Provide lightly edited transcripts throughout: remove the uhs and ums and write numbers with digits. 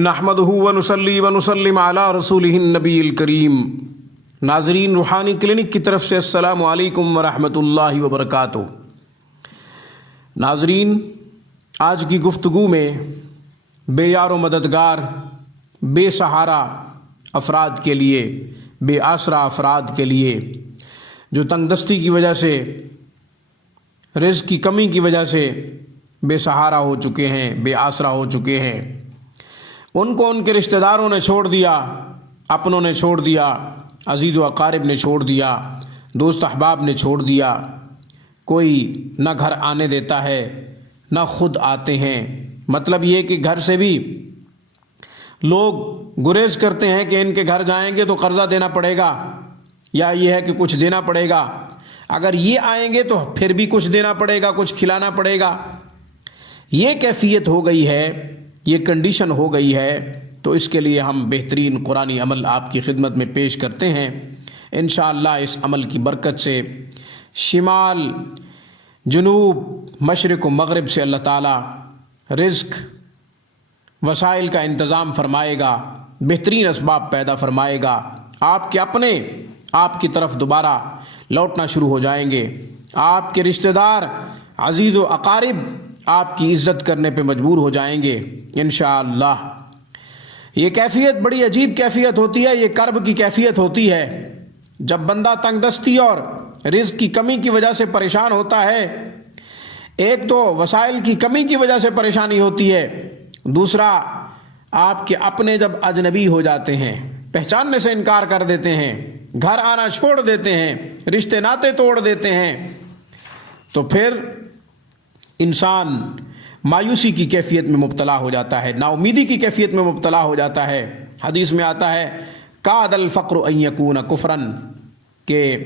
نحمدہ ونصلی ونسلم علی رسولہ النبی الکریم۔ ناظرین، روحانی کلینک کی طرف سے السلام علیکم ورحمۃ اللہ وبرکاتہ۔ ناظرین، آج کی گفتگو میں بے یار و مددگار، بے سہارا افراد کے لیے، بے آسرا افراد کے لیے جو تنگ دستی کی وجہ سے، رزق کی کمی کی وجہ سے بے سہارا ہو چکے ہیں، بے آسرا ہو چکے ہیں، ان کو ان کے رشتہ داروں نے چھوڑ دیا، اپنوں نے چھوڑ دیا، عزیز و اقارب نے چھوڑ دیا، دوست احباب نے چھوڑ دیا، کوئی نہ گھر آنے دیتا ہے نہ خود آتے ہیں۔ مطلب یہ کہ گھر سے بھی لوگ گریز کرتے ہیں کہ ان کے گھر جائیں گے تو قرضہ دینا پڑے گا، یا یہ ہے کہ کچھ دینا پڑے گا، اگر یہ آئیں گے تو پھر بھی کچھ دینا پڑے گا، کچھ کھلانا پڑے گا۔ یہ کیفیت ہو گئی ہے، یہ کنڈیشن ہو گئی ہے، تو اس کے لیے ہم بہترین قرآنی عمل آپ کی خدمت میں پیش کرتے ہیں۔ انشاءاللہ اس عمل کی برکت سے شمال، جنوب، مشرق و مغرب سے اللہ تعالیٰ رزق، وسائل کا انتظام فرمائے گا، بہترین اسباب پیدا فرمائے گا، آپ کے اپنے آپ کی طرف دوبارہ لوٹنا شروع ہو جائیں گے، آپ کے رشتہ دار، عزیز و اقارب آپ کی عزت کرنے پہ مجبور ہو جائیں گے انشاءاللہ۔ یہ کیفیت بڑی عجیب کیفیت ہوتی ہے، یہ کرب کی کیفیت ہوتی ہے۔ جب بندہ تنگ دستی اور رزق کی کمی کی وجہ سے پریشان ہوتا ہے، ایک تو وسائل کی کمی کی وجہ سے پریشانی ہوتی ہے، دوسرا آپ کے اپنے جب اجنبی ہو جاتے ہیں، پہچاننے سے انکار کر دیتے ہیں، گھر آنا چھوڑ دیتے ہیں، رشتے ناطے توڑ دیتے ہیں، تو پھر انسان مایوسی کی کیفیت میں مبتلا ہو جاتا ہے، نا امیدی کی کیفیت میں مبتلا ہو جاتا ہے۔ حدیث میں آتا ہے کاد الفقر ان یکون کفرن، کہ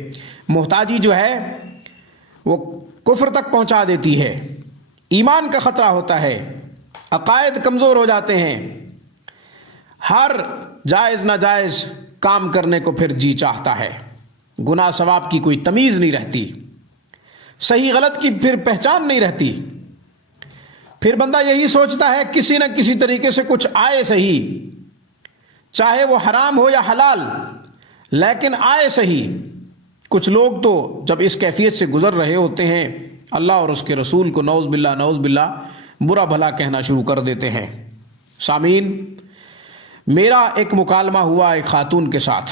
محتاجی جو ہے وہ کفر تک پہنچا دیتی ہے، ایمان کا خطرہ ہوتا ہے، عقائد کمزور ہو جاتے ہیں، ہر جائز ناجائز کام کرنے کو پھر جی چاہتا ہے، گناہ ثواب کی کوئی تمیز نہیں رہتی، صحیح غلط کی پھر پہچان نہیں رہتی، پھر بندہ یہی سوچتا ہے کسی نہ کسی طریقے سے کچھ آئے صحیح، چاہے وہ حرام ہو یا حلال، لیکن آئے صحیح۔ کچھ لوگ تو جب اس کیفیت سے گزر رہے ہوتے ہیں، اللہ اور اس کے رسول کو نعوذ باللہ برا بھلا کہنا شروع کر دیتے ہیں۔ سامعین، میرا ایک مکالمہ ہوا ایک خاتون کے ساتھ،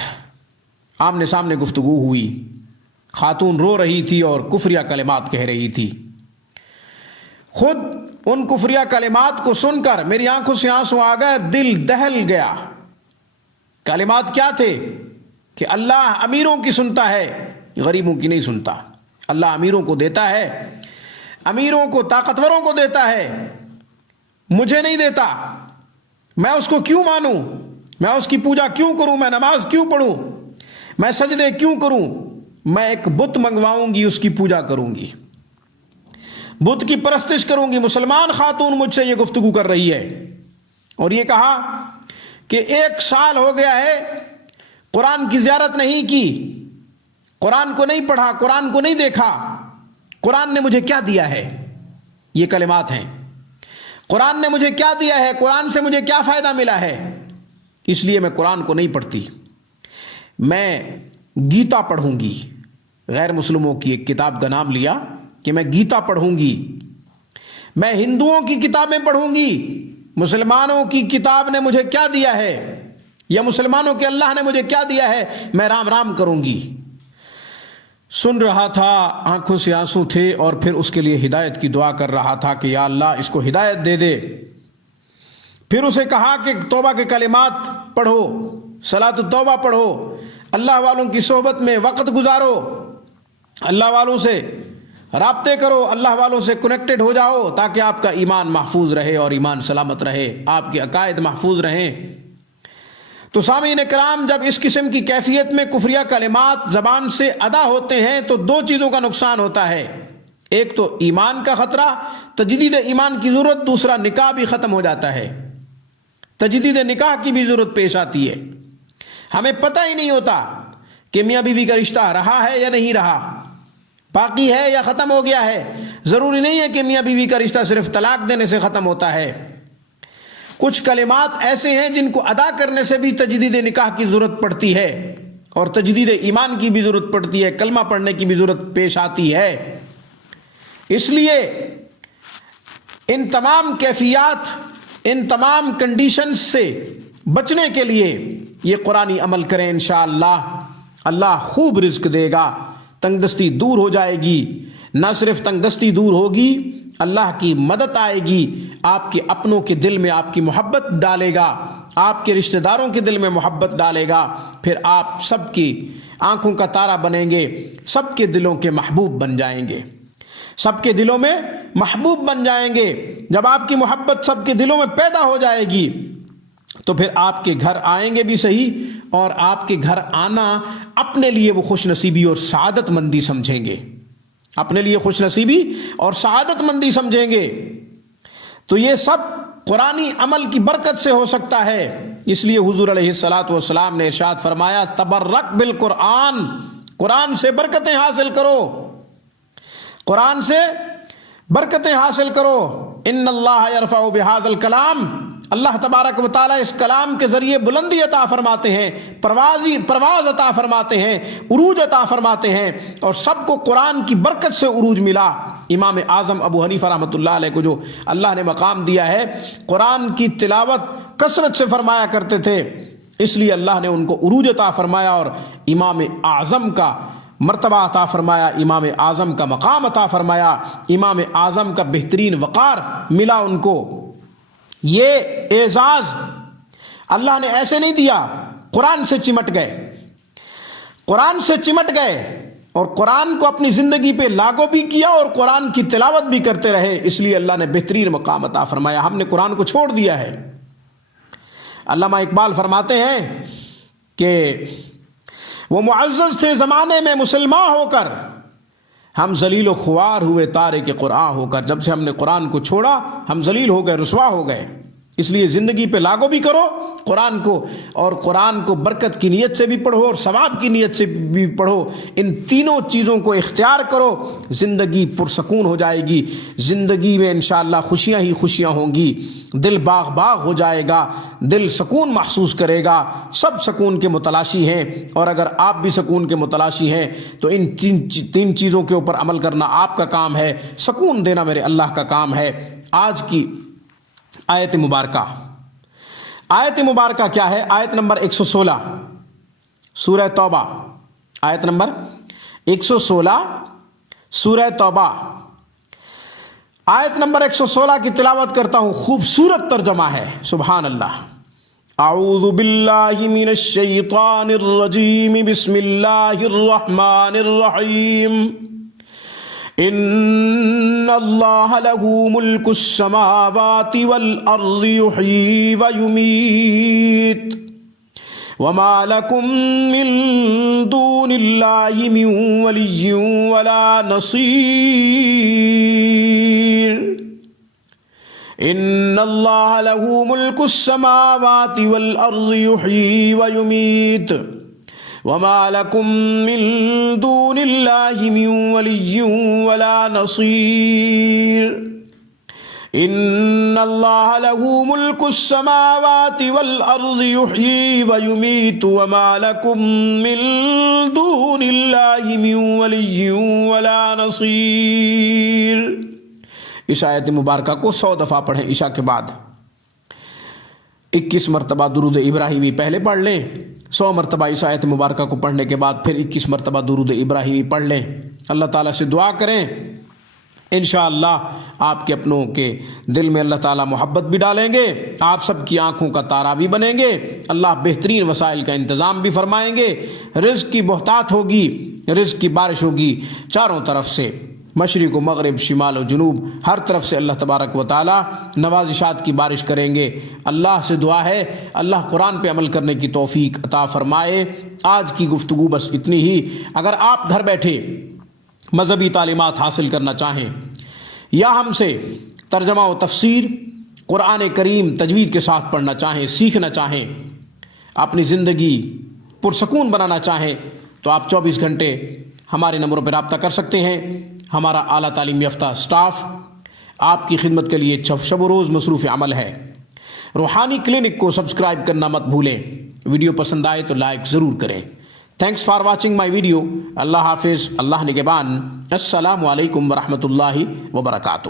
آمنے سامنے گفتگو ہوئی، خاتون رو رہی تھی اور کفریہ کلمات کہہ رہی تھی۔ خود ان کفریہ کلمات کو سن کر میری آنکھوں سے آنسو آ گئے، دل دہل گیا۔ کلمات کیا تھے کہ اللہ امیروں کی سنتا ہے، غریبوں کی نہیں سنتا، اللہ امیروں کو دیتا ہے، امیروں کو، طاقتوروں کو دیتا ہے، مجھے نہیں دیتا، میں اس کو کیوں مانوں، میں اس کی پوجا کیوں کروں، میں نماز کیوں پڑھوں، میں سجدے کیوں کروں، میں ایک بت منگواؤں گی، اس کی پوجا کروں گی، بت کی پرستش کروں گی۔ مسلمان خاتون مجھ سے یہ گفتگو کر رہی ہے، اور یہ کہا کہ 1 سال ہو گیا ہے قرآن کی زیارت نہیں کی، قرآن کو نہیں پڑھا، قرآن کو نہیں دیکھا، قرآن نے مجھے کیا دیا ہے؟ یہ کلمات ہیں، قرآن نے مجھے کیا دیا ہے، قرآن سے مجھے کیا فائدہ ملا ہے، اس لیے میں قرآن کو نہیں پڑھتی، میں گیتا پڑھوں گی۔ غیر مسلموں کی ایک کتاب کا نام لیا کہ میں گیتا پڑھوں گی، میں ہندوؤں کی کتابیں پڑھوں گی، مسلمانوں کی کتاب نے مجھے کیا دیا ہے، یا مسلمانوں کے اللہ نے مجھے کیا دیا ہے، میں رام رام کروں گی۔ سن رہا تھا، آنکھوں سے آنسو تھے، اور پھر اس کے لیے ہدایت کی دعا کر رہا تھا کہ یا اللہ اس کو ہدایت دے دے۔ پھر اسے کہا کہ توبہ کے کلمات پڑھو، صلاۃ التوبہ پڑھو، اللہ والوں کی صحبت میں وقت گزارو، اللہ والوں سے رابطے کرو، اللہ والوں سے کنیکٹڈ ہو جاؤ، تاکہ آپ کا ایمان محفوظ رہے اور ایمان سلامت رہے، آپ کے عقائد محفوظ رہیں۔ تو سامعین کرام، جب اس قسم کی کیفیت میں کفریہ کلمات زبان سے ادا ہوتے ہیں تو 2 چیزوں کا نقصان ہوتا ہے، ایک تو ایمان کا خطرہ، تجدید ایمان کی ضرورت، دوسرا نکاح بھی ختم ہو جاتا ہے، تجدید نکاح کی بھی ضرورت پیش آتی ہے۔ ہمیں پتہ ہی نہیں ہوتا کہ میاں بیوی کا رشتہ رہا ہے یا نہیں رہا، باقی ہے یا ختم ہو گیا ہے۔ ضروری نہیں ہے کہ میاں بیوی کا رشتہ صرف طلاق دینے سے ختم ہوتا ہے، کچھ کلمات ایسے ہیں جن کو ادا کرنے سے بھی تجدید نکاح کی ضرورت پڑتی ہے اور تجدید ایمان کی بھی ضرورت پڑتی ہے، کلمہ پڑھنے کی بھی ضرورت پیش آتی ہے۔ اس لیے ان تمام کیفیات، ان تمام کنڈیشنز سے بچنے کے لیے یہ قرآنی عمل کریں، انشاءاللہ اللہ خوب رزق دے گا، تنگ دستی دور ہو جائے گی۔ نہ صرف تنگ دستی دور ہوگی، اللہ کی مدد آئے گی، آپ کے اپنوں کے دل میں آپ کی محبت ڈالے گا، آپ کے رشتہ داروں کے دل میں محبت ڈالے گا، پھر آپ سب کی آنکھوں کا تارا بنیں گے، سب کے دلوں کے محبوب بن جائیں گے، سب کے دلوں میں محبوب بن جائیں گے۔ جب آپ کی محبت سب کے دلوں میں پیدا ہو جائے گی تو پھر آپ کے گھر آئیں گے بھی صحیح، اور آپ کے گھر آنا اپنے لیے وہ خوش نصیبی اور سعادت مندی سمجھیں گے، اپنے لیے خوش نصیبی اور سعادت مندی سمجھیں گے۔ تو یہ سب قرآنی عمل کی برکت سے ہو سکتا ہے۔ اس لیے حضور علیہ الصلاۃ والسلام نے ارشاد فرمایا تبرک بالقرآن، قرآن سے برکتیں حاصل کرو، قرآن سے برکتیں حاصل کرو۔ ان اللہ یرفع بہذا الکلام، اللہ تبارک و تعالیٰ اس کلام کے ذریعے بلندی عطا فرماتے ہیں، پرواز عطا فرماتے ہیں، عروج عطا فرماتے ہیں، اور سب کو قرآن کی برکت سے عروج ملا۔ امام اعظم ابو حنیفہ رحمۃ اللہ علیہ کو جو اللہ نے مقام دیا ہے، قرآن کی تلاوت کثرت سے فرمایا کرتے تھے، اس لیے اللہ نے ان کو عروج عطا فرمایا اور امام اعظم کا مرتبہ عطا فرمایا، امام اعظم کا مقام عطا فرمایا، امام اعظم کا بہترین وقار ملا ان کو۔ یہ اعزاز اللہ نے ایسے نہیں دیا، قرآن سے چمٹ گئے، قرآن سے چمٹ گئے اور قرآن کو اپنی زندگی پہ لاگو بھی کیا اور قرآن کی تلاوت بھی کرتے رہے، اس لیے اللہ نے بہترین مقام عطا فرمایا۔ ہم نے قرآن کو چھوڑ دیا ہے۔ علامہ اقبال فرماتے ہیں کہ وہ معزز تھے زمانے میں مسلمان ہو کر، ہم ذلیل و خوار ہوئے تارک قرآن ہو کر۔ جب سے ہم نے قرآن کو چھوڑا ہم ذلیل ہو گئے، رسوا ہو گئے۔ اس لیے زندگی پہ لاگو بھی کرو قرآن کو، اور قرآن کو برکت کی نیت سے بھی پڑھو اور ثواب کی نیت سے بھی پڑھو۔ ان تینوں چیزوں کو اختیار کرو، زندگی پرسکون ہو جائے گی، زندگی میں انشاءاللہ خوشیاں ہی خوشیاں ہوں گی، دل باغ باغ ہو جائے گا، دل سکون محسوس کرے گا۔ سب سکون کے متلاشی ہیں، اور اگر آپ بھی سکون کے متلاشی ہیں تو ان تین چیزوں کے اوپر عمل کرنا آپ کا کام ہے، سکون دینا میرے اللہ کا کام ہے۔ آج کی آیت مبارکہ، آیت مبارکہ کیا ہے؟ آیت نمبر 116 سورہ توبہ، آیت نمبر 116 سورہ توبہ، آیت نمبر 116 کی تلاوت کرتا ہوں، خوبصورت ترجمہ ہے، سبحان اللہ۔ اعوذ باللہ من الشیطان الرجیم، بسم اللہ الرحمن الرحیم۔ ان اللہ لہ ملک السماوات والارض یحیی ویمیت وما لکم من دون اللہ من ولی ولا نصیر۔ ان اللہ لہ ملک السماوات والارض یحیی ویمیت وما لکم من دون اللہ من ولی ولا نصیر۔ ان اللہ لہ ملک السماوات والارض یحیی ویمیت وما لکم من دون اللہ من ولی ولا نصیر۔ اس آیت مبارکہ کو 100 دفعہ پڑھیں عشاء کے بعد، 21 مرتبہ درود ابراہیمی پہلے پڑھ لیں، 100 مرتبہ اس آیت مبارکہ کو پڑھنے کے بعد پھر 21 مرتبہ درود ابراہیمی پڑھ لیں۔ اللہ تعالیٰ سے دعا کریں، انشاءاللہ آپ کے اپنوں کے دل میں اللہ تعالیٰ محبت بھی ڈالیں گے، آپ سب کی آنکھوں کا تارا بھی بنیں گے، اللہ بہترین وسائل کا انتظام بھی فرمائیں گے، رزق کی بہتات ہوگی، رزق کی بارش ہوگی چاروں طرف سے، مشرق و مغرب، شمال و جنوب، ہر طرف سے اللہ تبارک و تعالی نوازشات کی بارش کریں گے۔ اللہ سے دعا ہے اللہ قرآن پہ عمل کرنے کی توفیق عطا فرمائے۔ آج کی گفتگو بس اتنی ہی۔ اگر آپ گھر بیٹھے مذہبی تعلیمات حاصل کرنا چاہیں یا ہم سے ترجمہ و تفسیر قرآن کریم تجوید کے ساتھ پڑھنا چاہیں، سیکھنا چاہیں، اپنی زندگی پرسکون بنانا چاہیں، تو آپ 24 گھنٹے ہمارے نمبروں پہ رابطہ کر سکتے ہیں۔ ہمارا اعلیٰ تعلیم یافتہ سٹاف آپ کی خدمت کے لیے شب و روز مصروف عمل ہے۔ روحانی کلینک کو سبسکرائب کرنا مت بھولیں. ویڈیو پسند آئے تو لائک ضرور کریں. Thanks for watching my video. اللہ حافظ. اللہ نگہبان. السلام علیکم ورحمۃ اللہ وبرکاتہ.